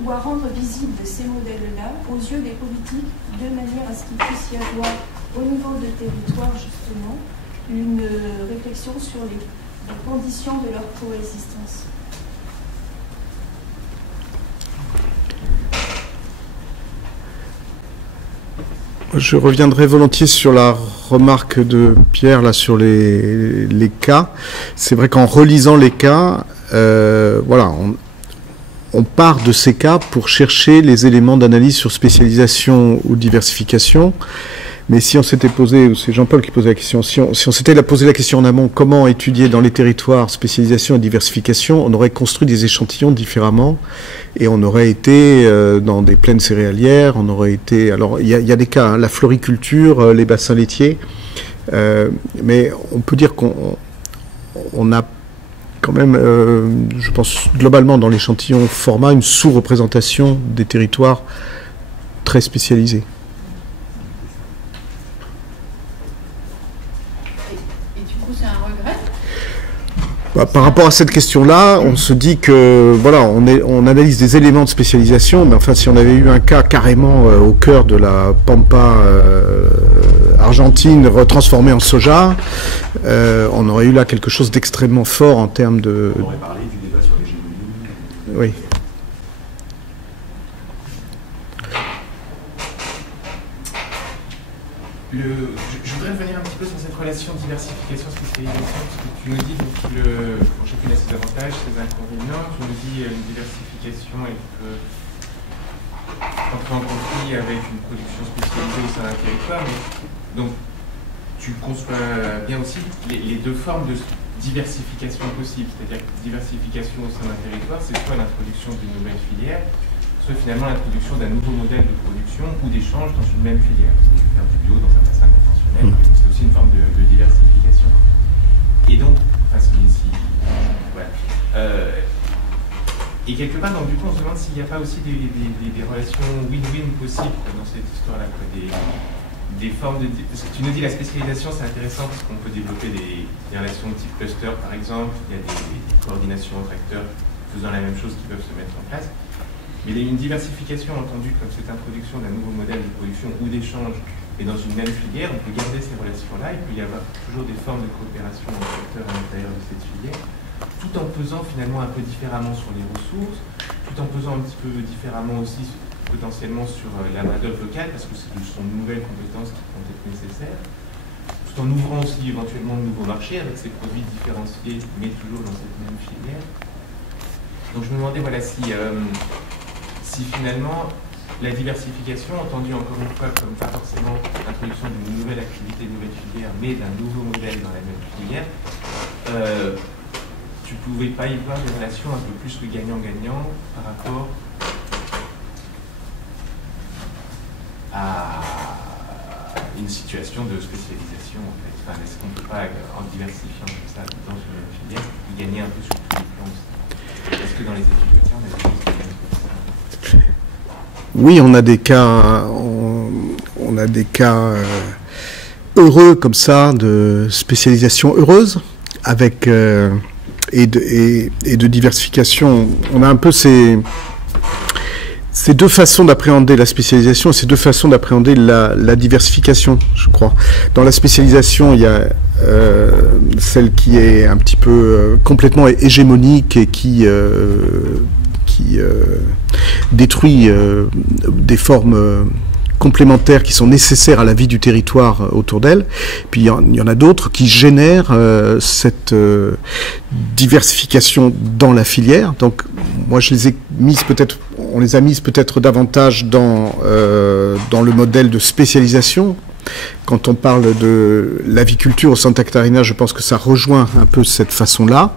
ou à rendre visibles ces modèles-là aux yeux des politiques, de manière à ce qu'il puisse y avoir au niveau de territoire justement une réflexion sur les conditions de leur coexistence. Je reviendrai volontiers sur la remarque de Pierre là sur les cas. C'est vrai qu'en relisant les cas, on part de ces cas pour chercher les éléments d'analyse sur spécialisation ou diversification. Mais si on s'était posé, c'est Jean-Paul qui posait la question, si on s'était posé la question en amont, comment étudier dans les territoires spécialisation et diversification, on aurait construit des échantillons différemment et on aurait été dans des plaines céréalières, on aurait été... Alors, il y a des cas, hein, la floriculture, les bassins laitiers, mais on peut dire qu'on a quand même, je pense, globalement dans l'échantillon format, une sous-représentation des territoires très spécialisés. Par rapport à cette question-là, on se dit que voilà, on analyse des éléments de spécialisation, mais enfin si on avait eu un cas carrément au cœur de la pampa argentine retransformée en soja, on aurait eu là quelque chose d'extrêmement fort en termes de... On aurait parlé du débat sur l'hégémonie. Oui. Je voudrais revenir un petit peu sur cette relation diversification-spécialisation, parce que tu nous dis que chacune a ses avantages, ses inconvénients. Tu nous dis une diversification, elle peut entrer en conflit avec une production spécialisée au sein d'un territoire. Donc, tu conçois bien aussi les deux formes de diversification possibles, c'est-à-dire que diversification au sein d'un territoire, c'est soit l'introduction d'une nouvelle filière, soit finalement l'introduction d'un nouveau modèle de production ou d'échange dans une même filière. Faire du bio dans un bassin conventionnel, c'est aussi une forme de diversification. Et donc, voilà. Et quelque part, donc, du coup, on se demande s'il n'y a pas aussi des relations win-win possibles dans cette histoire-là, des formes de... Parce que tu nous dis la spécialisation, c'est intéressant parce qu'on peut développer des relations de type cluster, par exemple. Il y a des coordinations entre acteurs faisant la même chose qui peuvent se mettre en place. Mais il y a une diversification entendue comme cette introduction d'un nouveau modèle de production ou d'échange Et dans une même filière, on peut garder ces relations-là, il peut y avoir toujours des formes de coopération dans le secteur à l'intérieur de cette filière, tout en pesant finalement un peu différemment sur les ressources, tout en pesant un petit peu différemment aussi potentiellement sur la main-d'œuvre locale, parce que ce sont de nouvelles compétences qui vont être nécessaires, tout en ouvrant aussi éventuellement de nouveaux marchés avec ces produits différenciés, mais toujours dans cette même filière. Donc je me demandais voilà, si finalement la diversification, entendue encore une fois comme pas forcément l'introduction d'une nouvelle activité, d'une nouvelle filière, mais d'un nouveau modèle dans la même filière, tu ne pouvais pas y voir des relations un peu plus de gagnant-gagnant par rapport à une situation de spécialisation en fait. Enfin, est-ce qu'on ne peut pas, en diversifiant comme ça dans une même filière, y gagner un peu sur tous les plans aussi? Est-ce que dans les études de cas, on a des choses qui gagnent comme ça? Oui, on a des cas heureux comme ça, de spécialisation heureuse, avec et de diversification. On a un peu ces deux façons d'appréhender la spécialisation et ces deux façons d'appréhender la diversification, je crois. Dans la spécialisation, il y a celle qui est un petit peu complètement hégémonique et qui détruit des formes complémentaires qui sont nécessaires à la vie du territoire autour d'elle. Puis il y en a d'autres qui génèrent cette diversification dans la filière. Donc moi on les a mises peut-être davantage dans le modèle de spécialisation. Quand on parle de l'aviculture au Santa Catarina, je pense que ça rejoint un peu cette façon-là,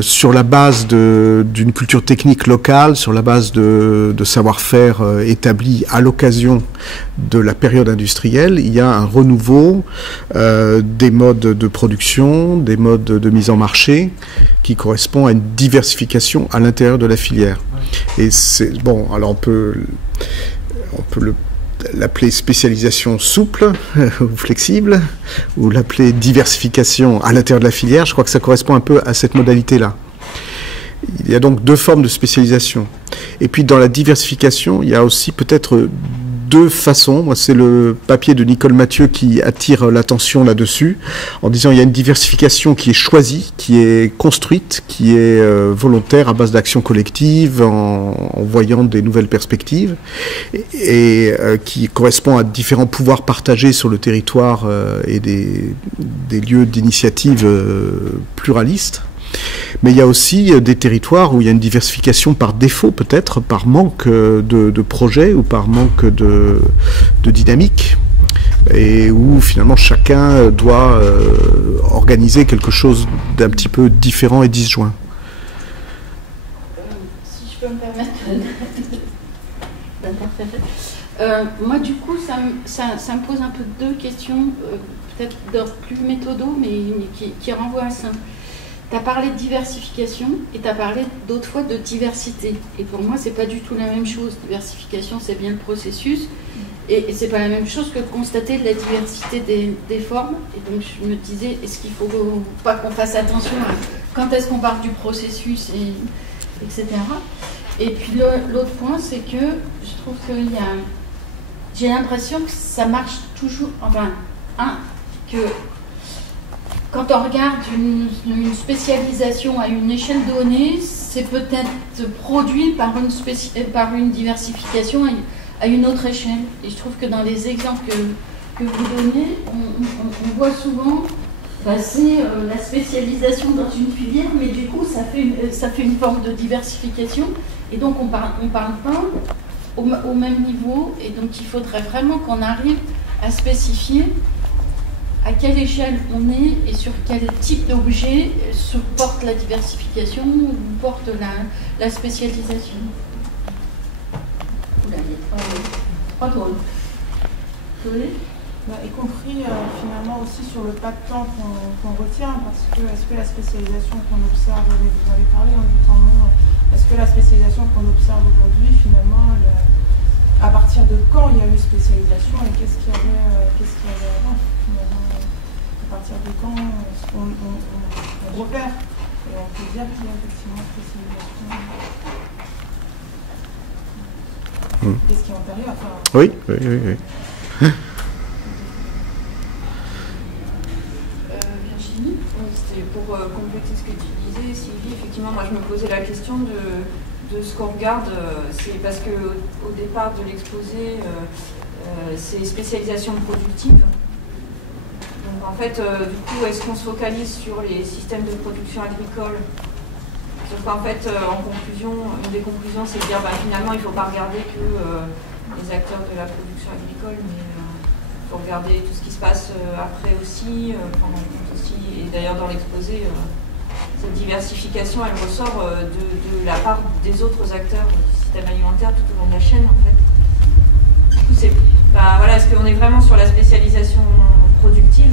sur la base d'une culture technique locale, sur la base de savoir-faire établi à l'occasion de la période industrielle. Il y a un renouveau des modes de production, des modes de mise en marché, qui correspond à une diversification à l'intérieur de la filière. Et c'est bon. Alors on peut l'appeler spécialisation souple ou flexible, ou l'appeler diversification à l'intérieur de la filière. Je crois que ça correspond un peu à cette modalité-là. Il y a donc deux formes de spécialisation. Et puis dans la diversification, il y a aussi peut-être deux façons. Moi, c'est le papier de Nicole Mathieu qui attire l'attention là-dessus, en disant il y a une diversification qui est choisie, qui est construite, qui est volontaire à base d'actions collectives, en voyant des nouvelles perspectives, et qui correspond à différents pouvoirs partagés sur le territoire et des lieux d'initiative pluralistes. Mais il y a aussi des territoires où il y a une diversification par défaut, peut-être, par manque de projets ou par manque de dynamique, et où finalement chacun doit organiser quelque chose d'un petit peu différent et disjoint. Si je peux me permettre d'interférer. Moi, du coup, ça me pose un peu deux questions, peut-être d'ordre plus méthodo, mais qui renvoient à ça. Tu as parlé de diversification et tu as parlé d'autres fois de diversité. Et pour moi, c'est pas du tout la même chose. Diversification, c'est bien le processus. Et c'est pas la même chose que de constater la diversité des formes. Et donc, je me disais, est-ce qu'il faut pas qu'on fasse attention à quand est-ce qu'on parle du processus, etc. Et puis, l'autre point, c'est que je trouve qu'il y a... J'ai l'impression que ça marche toujours... Enfin, que... Quand on regarde une spécialisation à une échelle donnée, c'est peut-être produit par une diversification à une autre échelle. Et je trouve que dans les exemples que vous donnez, on voit souvent passer la spécialisation dans une filière, mais du coup, ça fait une forme de diversification. Et donc, on parle pas au même niveau. Et donc, il faudrait vraiment qu'on arrive à spécifier à quelle échelle on est et sur quel type d'objet supporte la diversification ou porte la spécialisation. Oula, il y a trois drôles. Y compris finalement aussi sur le pas de temps qu'on retient, parce que est-ce que la spécialisation qu'on observe, vous avez parlé du temps long, est-ce que la spécialisation qu'on observe aujourd'hui finalement, à partir de quand il y a eu spécialisation et qu'est-ce qu'il y avait avant finalement, à partir de quand on repère et on peut dire qu'il y a effectivement spécialisation. Qu'est-ce qui est antérieur, enfin... Oui. effectivement, moi je me posais la question de ce qu'on regarde, c'est parce qu'au départ de l'exposé, c'est spécialisation productive. Donc en fait, du coup, est-ce qu'on se focalise sur les systèmes de production agricole? Sauf qu'en fait, en conclusion, une des conclusions, c'est de dire finalement, il ne faut pas regarder que les acteurs de la production agricole, mais il faut regarder tout ce qui se passe après aussi, prendre en compte aussi. Et d'ailleurs, dans l'exposé, cette diversification, elle ressort de la part des autres acteurs du système alimentaire tout au long de la chaîne, en fait. Du coup, voilà, est-ce qu'on est vraiment sur la spécialisation productive?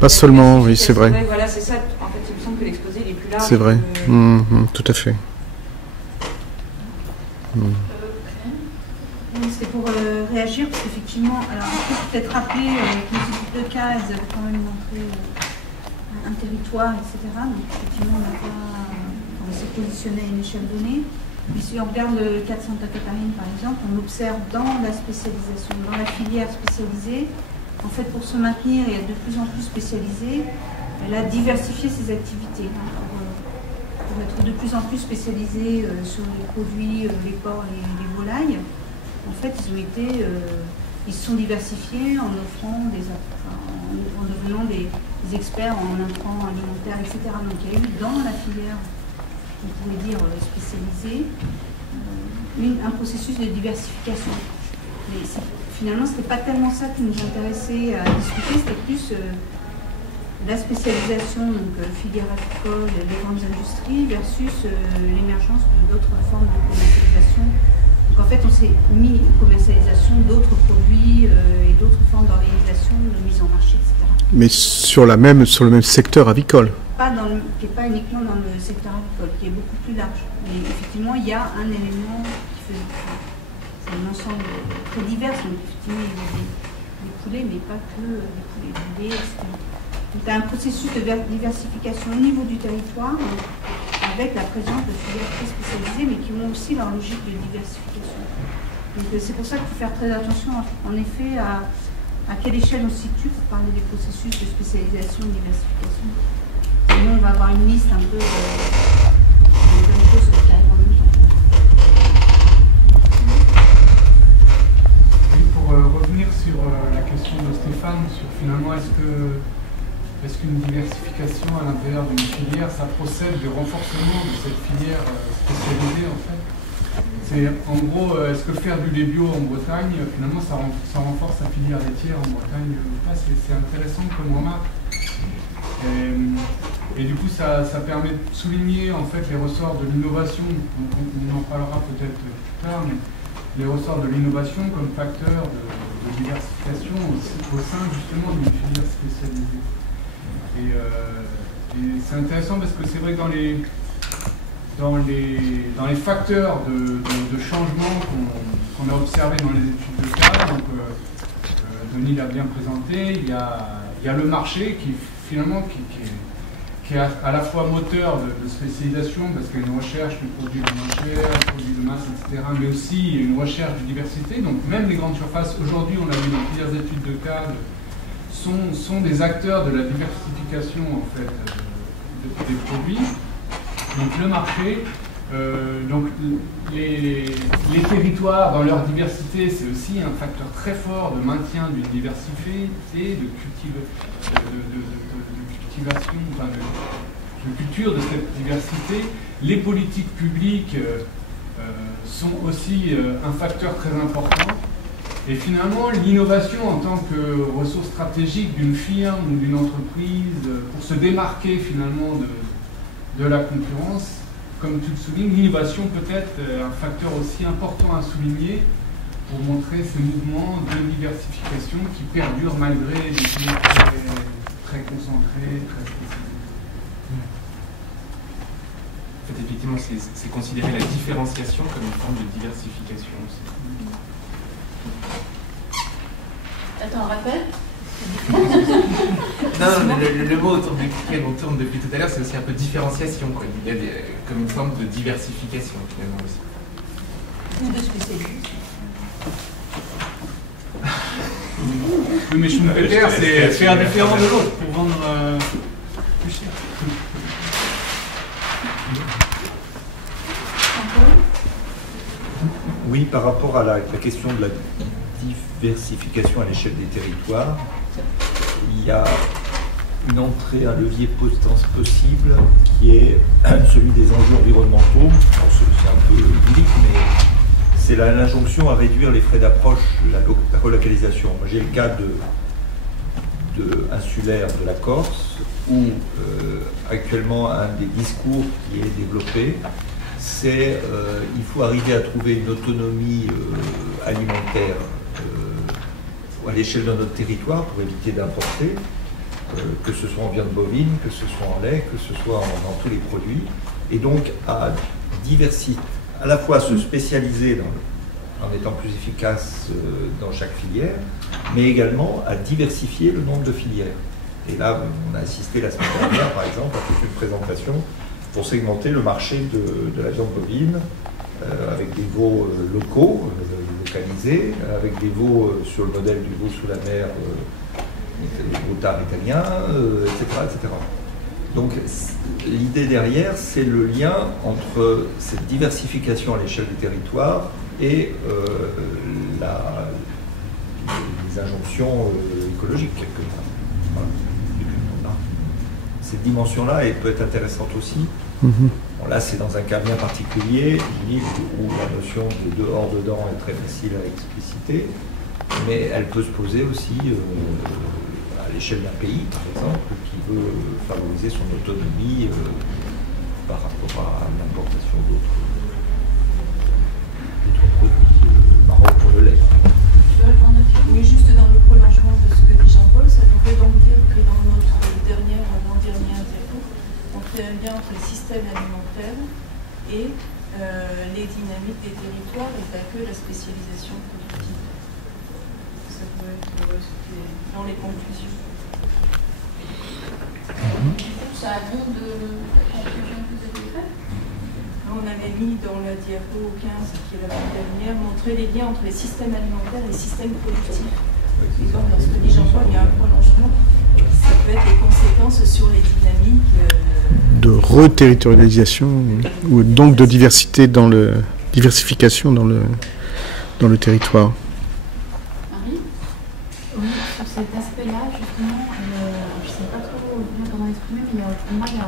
Pas seulement, oui, c'est vrai. Voilà, c'est ça. En fait, il me semble que l'exposé est plus large. C'est vrai, tout à fait. C'est pour réagir, parce qu'effectivement, alors on peut peut-être rappeler que les études de cas, elles avaient quand même montré un territoire, etc. Donc effectivement, on s'est positionné à une échelle donnée. Mais si on regarde le cas de Santa Catarina, par exemple, on observe dans la spécialisation, dans la filière spécialisée, en fait, pour se maintenir et être de plus en plus spécialisée, elle a diversifié ses activités. Pour être de plus en plus spécialisée sur les produits, les porcs et les volailles, en fait, ils se sont diversifiés en offrant en devenant des experts en intrants alimentaires, etc. Donc il y a eu dans la filière, on pourrait dire spécialisée, un processus de diversification. Mais finalement, ce n'était pas tellement ça qui nous intéressait à discuter, c'était plus la spécialisation, donc filière agricole, les grandes industries, versus l'émergence d'autres formes de commercialisation. Donc en fait, on s'est mis commercialisation d'autres produits et d'autres formes d'organisation, de mise en marché, etc. Mais sur le même secteur avicole. Qui n'est pas uniquement dans le secteur agricole, qui est beaucoup plus large. Mais effectivement, il y a un élément qui faisait c'est un ensemble très divers. Donc effectivement, il y a des poulets, mais pas que des poulets, du lait, etc. Donc il y a un processus de diversification au niveau du territoire, avec la présence de filières très spécialisées, mais qui ont aussi leur logique de diversification. Donc c'est pour ça qu'il faut faire très attention, en effet, à quelle échelle on se situe pour parler des processus de spécialisation et de diversification. Sinon, on va avoir une liste un peu de choses qui arrivent en même temps. Oui, pour revenir sur la question de Stéphane, sur finalement, est-ce qu'une diversification à l'intérieur d'une filière, ça procède du renforcement de cette filière spécialisée en fait? C'est en gros, est-ce que faire du lait bio en Bretagne, finalement, ça renforce la filière laitière en Bretagne ou pas? C'est intéressant comme remarque. Et du coup, ça permet de souligner en fait les ressorts de l'innovation. On en parlera peut-être plus tard, mais les ressorts de l'innovation comme facteur de diversification au sein justement d'une filière spécialisée. Et c'est intéressant parce que c'est vrai que dans les facteurs de changement qu'on a observés dans les études de cas, donc Denis l'a bien présenté, il y a le marché qui finalement qui est à la fois moteur de spécialisation parce qu'il y a une recherche de produits de moins chers, de produits de masse, etc., mais aussi une recherche de diversité. Donc même les grandes surfaces, aujourd'hui on a vu dans plusieurs études de cas, sont des acteurs de la diversification en fait des produits. Donc le marché, donc les territoires dans leur diversité, c'est aussi un facteur très fort de maintien d'une diversité, de culture de cette diversité. Les politiques publiques sont aussi un facteur très important. Et finalement, l'innovation en tant que ressource stratégique d'une firme ou d'une entreprise, pour se démarquer finalement de la concurrence, comme tu le soulignes, l'innovation peut être un facteur aussi important à souligner pour montrer ces mouvements de diversification qui perdurent malgré des pays très concentrés, très spécialisés. En fait, effectivement, c'est considérer la différenciation comme une forme de diversification aussi. Attends, rappelle. Non, le mot autour duquel on tourne depuis tout à l'heure, c'est aussi un peu différenciation, quoi. Il y a comme une forme de diversification finalement aussi. Ou de spécialisation. Oui, mais Schumpeter, c'est faire différent de l'autre pour vendre plus cher. Oui, par rapport à la question de la diversification à l'échelle des territoires, il y a une entrée, un levier possible qui est celui des enjeux environnementaux. C'est un peu unique, mais c'est l'injonction à réduire les frais d'approche, la relocalisation. Moi, j'ai le cas insulaire de la Corse, où actuellement un des discours qui est développé, c'est il faut arriver à trouver une autonomie alimentaire à l'échelle de notre territoire pour éviter d'importer, que ce soit en viande bovine, que ce soit en lait, que ce soit dans tous les produits, et donc à la fois se spécialiser en étant plus efficace dans chaque filière, mais également à diversifier le nombre de filières. Et là, on a assisté la semaine dernière, par exemple, à toute une présentation pour segmenter le marché de la viande bovine, avec des veaux locaux, localisés, avec des veaux sur le modèle du veau sous la mer, les broutards italiens, etc., etc. Donc l'idée derrière, c'est le lien entre cette diversification à l'échelle du territoire et les injonctions écologiques, quelque part. Voilà. Cette dimension-là, elle peut être intéressante aussi. Bon, là, c'est dans un cas bien particulier, où la notion de dehors-dedans est très facile à expliciter, mais elle peut se poser aussi à l'échelle d'un pays, par exemple, qui veut favoriser son autonomie par rapport à l'importation d'autres produits. Maroc pour le lait. Oui, juste dans le prolongement de ce que dit Jean-Paul, ça veut donc dire que dans notre dernière ou avant-dernière diapo, on fait un lien entre le système alimentaire et les dynamiques des territoires et pas que la spécialisation productive. Ça peut être dans les conclusions. Ça abonde de la conclusion que vous avez faite. On avait mis dans la diapo 15, qui est la dernière, montrer les liens entre les systèmes alimentaires et les systèmes productifs. Et donc, dans ce que dit Jean-Paul, il y a un prolongement. Ça peut être des conséquences sur les dynamiques. De reterritorialisation, ou donc de diversification dans le territoire. Marie ? Oui, sur cet aspect-là, justement, je ne sais pas trop bien comment exprimer, mais pour moi, il y a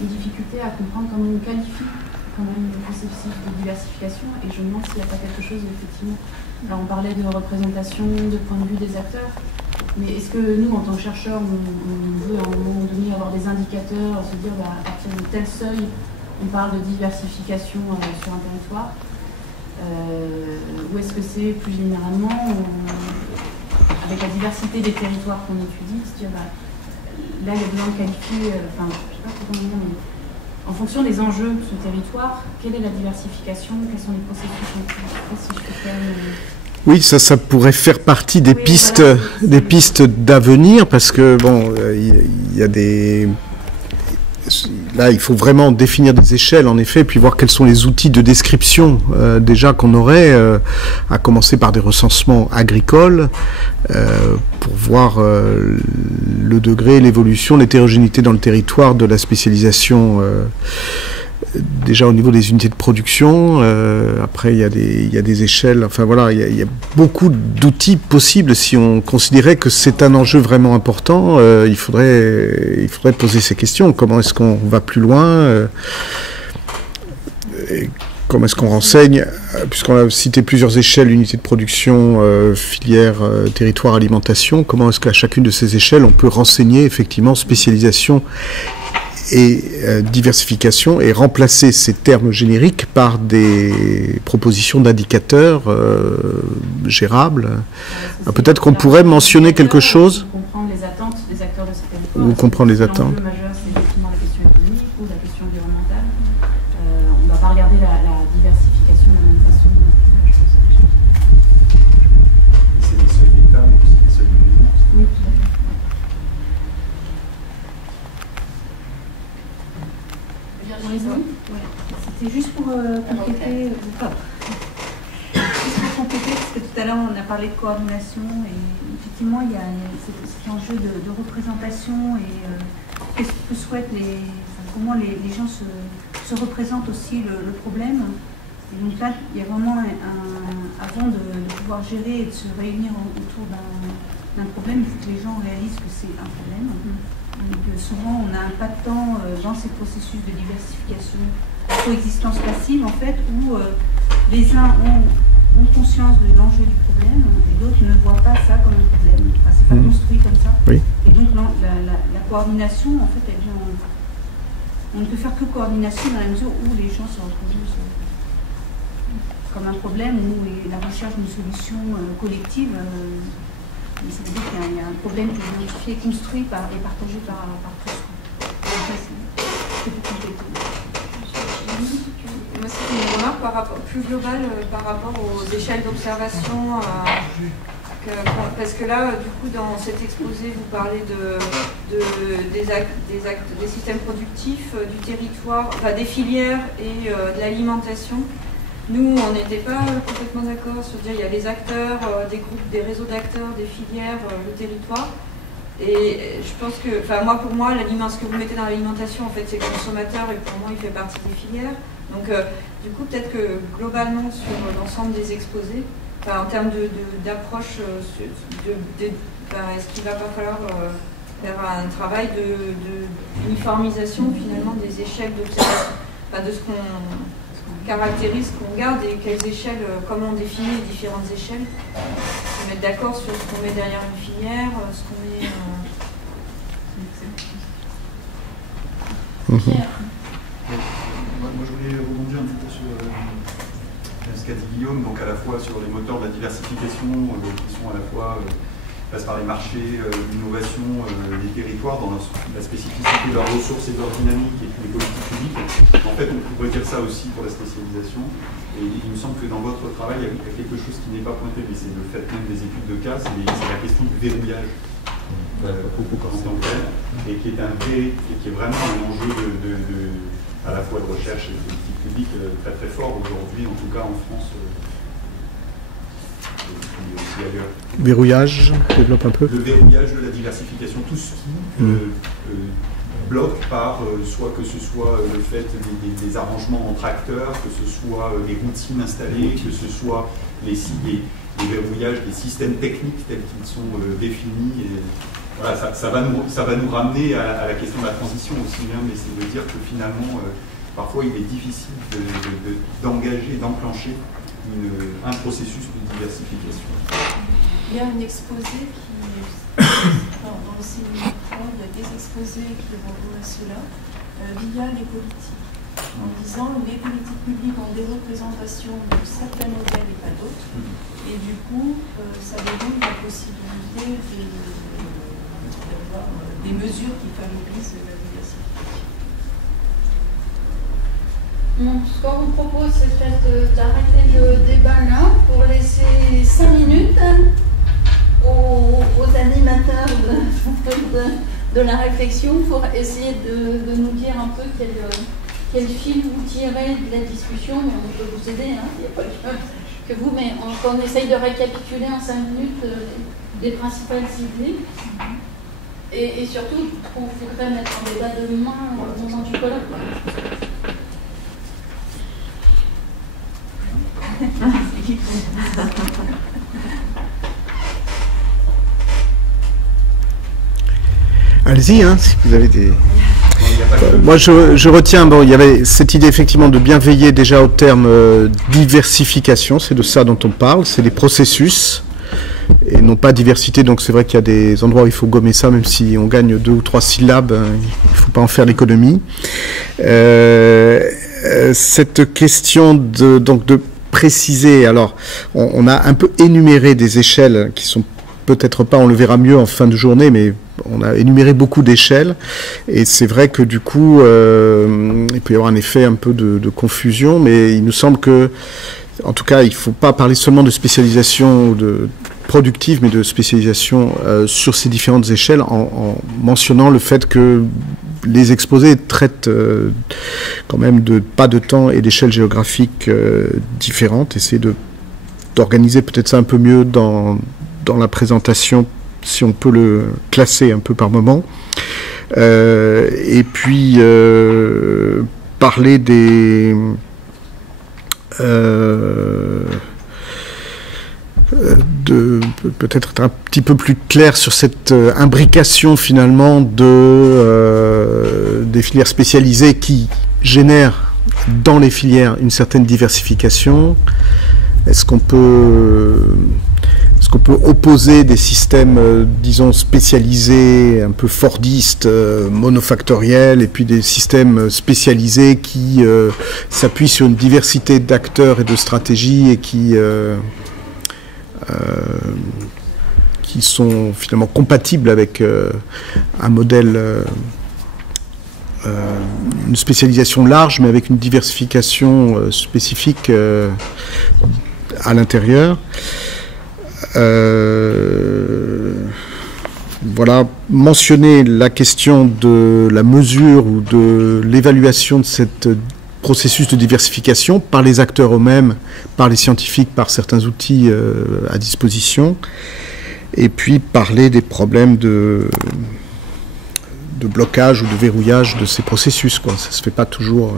une difficulté à comprendre comment on qualifie quand même le processus de diversification, et je me demande s'il n'y a pas quelque chose, effectivement. Là, on parlait de représentation, de point de vue des acteurs, mais est-ce que nous, en tant que chercheurs, on veut à un moment donné avoir des indicateurs, se dire à partir de tel seuil, on parle de diversification sur un territoire, ou est-ce que c'est plus généralement, avec la diversité des territoires qu'on étudie, se dire là, il y a besoin de qualifier, je ne sais pas comment dire, mais en fonction des enjeux de ce territoire, quelle est la diversification, quels sont les processus en cours? Je ne sais pas si je peux faire Oui, ça pourrait faire partie des pistes d'avenir, parce que bon, il y a des... Là, il faut vraiment définir des échelles, en effet, puis voir quels sont les outils de description déjà qu'on aurait, à commencer par des recensements agricoles, pour voir le degré, l'évolution, l'hétérogénéité dans le territoire de la spécialisation, déjà au niveau des unités de production. Après, il y a des échelles, enfin voilà, il y a beaucoup d'outils possibles. Si on considérait que c'est un enjeu vraiment important, il faudrait poser ces questions. Comment est-ce qu'on va plus loin, et comment est-ce qu'on renseigne, puisqu'on a cité plusieurs échelles, unités de production, filière, territoire, alimentation, comment est-ce qu'à chacune de ces échelles on peut renseigner effectivement spécialisation et diversification, et remplacer ces termes génériques par des propositions d'indicateurs gérables. Peut-être qu'on pourrait mentionner quelque chose. Comprendre les attentes des acteurs de ce territoire. Ou comprendre les attentes. L'enjeu majeur, c'est effectivement la question économique ou la question environnementale. On ne va pas regarder la diversification de la même façon. C'est des seuils d'État, mais c'est des seuils de mouvement. Oui, tout à fait. C'était juste pour compléter, parce que tout à l'heure on a parlé de coordination et effectivement il y a cet enjeu de représentation et qu'est-ce que souhaitent comment les gens se représentent aussi le problème. Et donc là, il y a vraiment avant de pouvoir gérer et de se réunir autour d'un problème, il faut que les gens réalisent que c'est un problème. Donc souvent, on a un pas de temps dans ces processus de diversification, coexistence passive en fait, où les uns ont conscience de l'enjeu du problème et d'autres ne voient pas ça comme un problème. Enfin, c'est pas construit comme ça. Oui. Et donc la coordination, en fait, elle vient. On ne peut faire que coordination dans la mesure où les gens se reproduisent comme un problème ou la recherche d'une solution collective. Ça veut dire qu'il y a un problème qui est identifié, construit et partagé par tous. C'est pour compléter. Moi, c'est une remarque plus globale par rapport aux échelles d'observation. Parce que là, du coup, dans cet exposé, vous parlez des systèmes productifs, du territoire, enfin, des filières et de l'alimentation. Nous, on n'était pas complètement d'accord sur dire il y a les acteurs, des groupes, des réseaux d'acteurs, des filières, le territoire. Et je pense que, enfin moi pour moi, ce que vous mettez dans l'alimentation, en fait, c'est le consommateur et pour moi, il fait partie des filières. Donc, du coup, peut-être que globalement sur l'ensemble des exposés, en termes d'approche, est-ce qu'il ne va pas falloir faire un travail d'uniformisation finalement des échelles d'observation, de ce qu'on caractérise, ce qu'on garde et quelles échelles, comment on définit les différentes échelles, se mettre d'accord sur ce qu'on met derrière une filière, ce qu'on met. Moi, je voulais rebondir un petit peu sur ce qu'a dit Guillaume, donc à la fois sur les moteurs de la diversification qui sont à la fois passent par les marchés, l'innovation, les territoires, dans la spécificité de leurs ressources et de leurs dynamiques et puis les politiques publiques. En fait, on pourrait dire ça aussi pour la spécialisation. Et il me semble que dans votre travail, il y a quelque chose qui n'est pas pointé, mais c'est le fait même des études de cas, c'est la question du verrouillage en tant que tel, et qui est vraiment un enjeu à la fois de recherche et de politique publique très très fort aujourd'hui, en tout cas en France. Aussi ailleurs. Verrouillage, développe un peu. Le verrouillage de la diversification, tout ce qui bloque par soit que ce soit le fait des arrangements entre acteurs, que ce soit les routines installées, que ce soit les verrouillages des systèmes techniques tels qu'ils sont définis. Et, voilà, ça va nous ramener à la question de la transition aussi bien, mais c'est de dire que finalement, parfois il est difficile d'engager, d'enclencher un processus de diversification. Il y a un exposé dans le séminaire, il y a des exposés qui renvoient à cela via les politiques, en disant que les politiques publiques ont des représentations de certains modèles et pas d'autres, et du coup, ça donne la possibilité d'avoir des mesures qui favorisent la diversification. Ce qu'on vous propose, c'est d'arrêter le débat là pour laisser 5 minutes aux animateurs de la réflexion pour essayer de nous dire un peu quel fil vous tirez de la discussion. On peut vous aider, il n'y a pas que vous, mais on essaye de récapituler en 5 minutes les principales idées. Et surtout, on voudrait mettre en débat demain au moment du colloque. Allez-y, si vous avez des... Moi, je retiens, il y avait cette idée effectivement de bien veiller déjà au terme diversification, c'est de ça dont on parle, c'est des processus et non pas diversité, donc c'est vrai qu'il y a des endroits où il faut gommer ça, même si on gagne 2 ou 3 syllabes, il ne faut pas en faire l'économie. Cette question de préciser, alors on a un peu énuméré des échelles qui sont peut-être pas, on le verra mieux en fin de journée, mais on a énuméré beaucoup d'échelles, et c'est vrai que du coup, il peut y avoir un effet un peu de confusion, mais il nous semble que, en tout cas, il ne faut pas parler seulement de spécialisation productive, mais de spécialisation sur ces différentes échelles, en mentionnant le fait que les exposés traitent quand même de pas de temps et d'échelles géographiques différentes. Essayer d'organiser peut-être ça un peu mieux dans la présentation, si on peut le classer un peu par moment. Et puis parler de peut-être être un petit peu plus clair sur cette imbrication finalement des filières spécialisées qui génèrent dans les filières une certaine diversification. Est-ce qu'on peut opposer des systèmes, disons, spécialisés, un peu fordistes, monofactoriels, et puis des systèmes spécialisés qui s'appuient sur une diversité d'acteurs et de stratégies et qui sont finalement compatibles avec un modèle, une spécialisation large, mais avec une diversification spécifique à l'intérieur. Voilà, mentionner la question de la mesure ou de l'évaluation de cette processus de diversification par les acteurs eux-mêmes, par les scientifiques, par certains outils à disposition, et puis parler des problèmes de blocage ou de verrouillage de ces processus, quoi. Ça se fait pas toujours.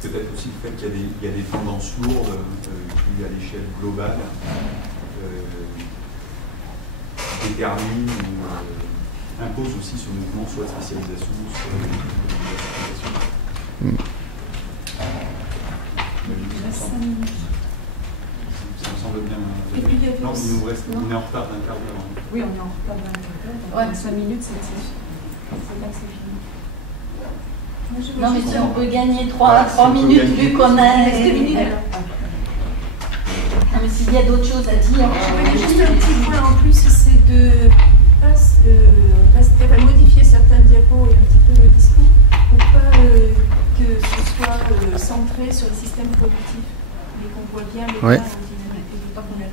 C'est peut-être aussi le fait qu'il y a des tendances lourdes qui, à l'échelle globale, déterminent ou imposent aussi ce mouvement, soit de spécialisation, soit de diversification. Ça me semble bien. Et puis, Non, il nous reste, on est en retard d'un quart d'heure. Oui, on est en retard d'un quart d'heure. Ouais, 5 minutes, c'est là que c'est fini. Non, mais si on peut gagner 3 minutes vu qu'on a... Non, mais s'il y a d'autres choses à dire... Juste un petit point en plus, c'est de modifier certains diapos et un petit peu le discours pour pas que ce soit centré sur le système productif, mais qu'on voit bien les ouais. cas et pas qu'on a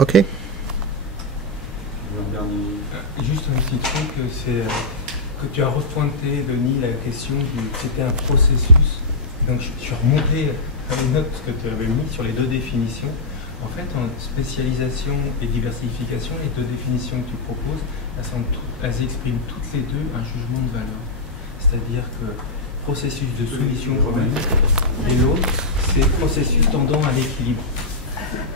Ok. Juste un petit truc, c'est que tu as repointé, Denis, la question c'était un processus. Donc je suis remonté à les notes que tu avais mis sur les deux définitions. En fait, en spécialisation et diversification, les deux définitions que tu proposes, elles expriment toutes les deux un jugement de valeur. C'est-à-dire que processus de solution commune, et l'autre, c'est processus tendant à l'équilibre.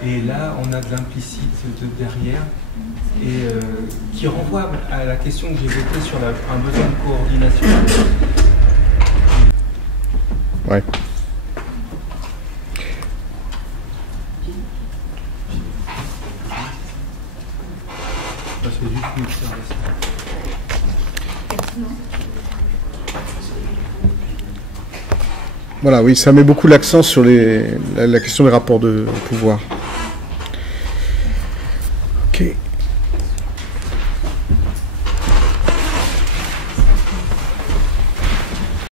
Et là, on a de l'implicite derrière, et qui renvoie à la question que j'évoquais sur un besoin de coordination. Ouais. C'est juste une observation. Voilà, oui, ça met beaucoup l'accent sur la question des rapports de pouvoir. Ok.